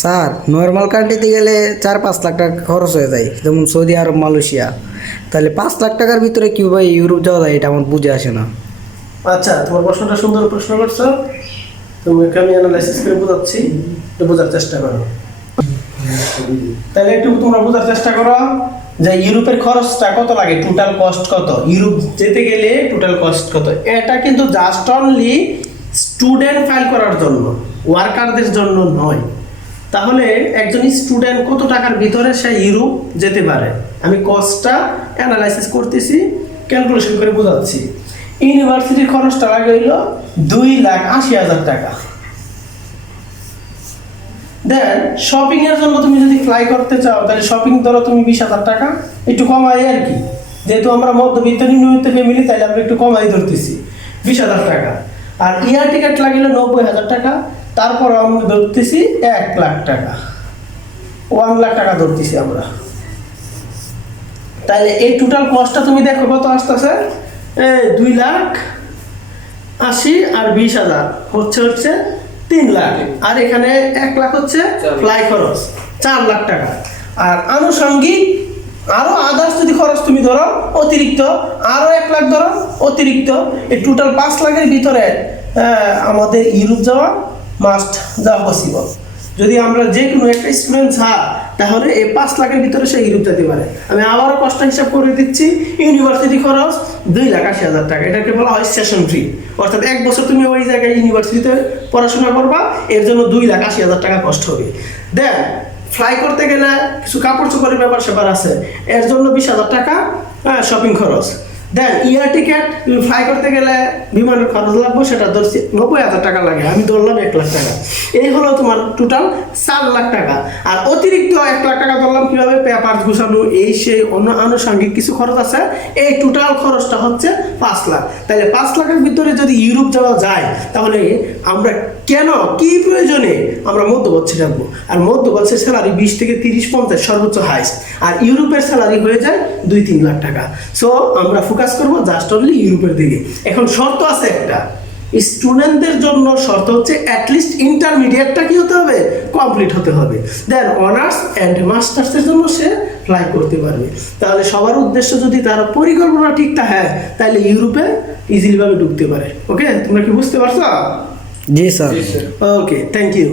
Sir normal কান্ট্রিতে গেলে 4-5 লাখ টাকা খরচ হয়ে যায়, যেমন সৌদি আরব, মালয়েশিয়া। তাহলে 5 লাখ টাকার ভিতরে কীভাবে ইউরোপ যাওয়া যায়, এটা আমার বুঝে আসে না। আচ্ছা, তোমার প্রশ্নটা সুন্দর প্রশ্ন করছো, তোমাকে আমি অ্যানালাইসিস করে বোঝাচ্ছি, একটু বোঝার চেষ্টা করো। তাহলে একটু তোমরা বোঝার চেষ্টা করো যে ইউরোপের খরচটা কত লাগে, টোটাল কস্ট কত, ইউরোপ যেতে গেলে টোটাল কস্ট কত। এটা কিন্তু জাস্ট অনলি স্টুডেন্ট ফাইল করার জন্য, ওয়ার্কারদের জন্য নয়। তাহলে একজন স্টুডেন্ট কত টাকার ভিতরে সে ইউরোপ যেতে পারে, আমি কস্টটা অ্যানালাইসিস করতেছি, ক্যালকুলেশন করে বোঝাচ্ছি। ইউনিভার্সিটির খরচটা লাগে হইল 2,80,000 টাকা। দেন শপিং এর জন্য তুমি যদি ফ্লাই করতে চাও, তাহলে শপিং ধরো তুমি 20,000 টাকা, একটু কমাই আর কি, যেহেতু আমরা মধ্যবিত্ত নিম্নবিত্ত ফ্যামিলি, তাইলে আমরা একটু কমাই ধরতেছি 20,000 টাকা। আর ইয়ার টিকিট লাগিল 90,000 টাকা, তারপর আমরা ধরতেছি 1 লাখ টাকা, 1 লাখ টাকা ধরতেছি আমরা। তাহলে এই টোটাল কস্টটা তুমি দেখো কত আসতেছে, 2,80,000 আর 20,000 হচ্ছে 3 লাখ, আর এখানে 1 লাখ হচ্ছে ফ্লাই খরচ, 4 লাখ টাকা। আর আনুষঙ্গিক আরো আদার্স যদি খরচ তুমি ধরো অতিরিক্ত, আরো 1 লাখ ধরো অতিরিক্ত, এই টোটাল 5 লাখের ভিতরে আমাদের ইউরোপ যাওয়া মাস্ট যাওয়া পসিবল। যদি আমরা যে কোনো একটা স্টুডেন্ট চাই, তাহলে এই 5 লাখের ভিতরে সে ইউরোপ যেতে পারে। আমি আবারও কষ্ট হিসাব করে দিচ্ছি, ইউনিভার্সিটি খরচ 2,80,000 টাকা, এটাকে বলা হয় সেশন ফি, অর্থাৎ 1 বছর তুমি ওই জায়গায় ইউনিভার্সিটিতে পড়াশোনা করবা, এর জন্য 2,80,000 টাকা কষ্ট হবে। দেন ফ্লাই করতে গেলে কিছু কাপড় চোপড়ের ব্যাপার স্যাপার আছে, এর জন্য 20,000 টাকা শপিং খরচ। দেন ইয়ার টিকিট ফ্লাই করতে গেলে বিমানের খরচ লাগবে, সেটা ধরছি 90,000 টাকা লাগে, আমি ধরলাম 1 লাখ টাকা। এই হলো তোমার টোটাল 4 লাখ টাকা। আর অতিরিক্ত 1 লাখ টাকা ধরলাম কীভাবে, পেপার গুছানো, এই সেই অন্য আনুষঙ্গিক কিছু খরচ আছে, এই টোটাল খরচটা হচ্ছে 5 লাখ। তাহলে 5 লাখের ভিতরে যদি ইউরোপ যাওয়া যায়, তাহলে আমরা কেন, কি প্রয়োজনে আমরা মধ্যবর্তী রাখবো? আর মধ্যবর্তীর স্যালারি 20 থেকে 30-50 সর্বোচ্চ হাইস্ট, আর ইউরোপের স্যালারি হয়ে যায় 2-3 লাখ টাকা। সো আমরা ফোকাস করবো জাস্ট অনলি ইউরোপের দিকে। এখন শর্ত আছে একটা, স্টুডেন্টদের জন্য শর্ত হচ্ছে অ্যাটলিস্ট ইন্টারমিডিয়েটটা কি হতে হবে, কমপ্লিট হতে হবে। দেন অনার্স অ্যান্ড মাস্টার্সের জন্য সে ফ্লাই করতে পারবে। তাহলে সবার উদ্দেশ্য যদি তার পরিকল্পনা ঠিক থাকে, তাহলে ইউরোপে ইজিলিভাবে ঢুকতে পারে। ওকে, তোমরা কি বুঝতে পারছো? জি স্যার। Okay, thank you.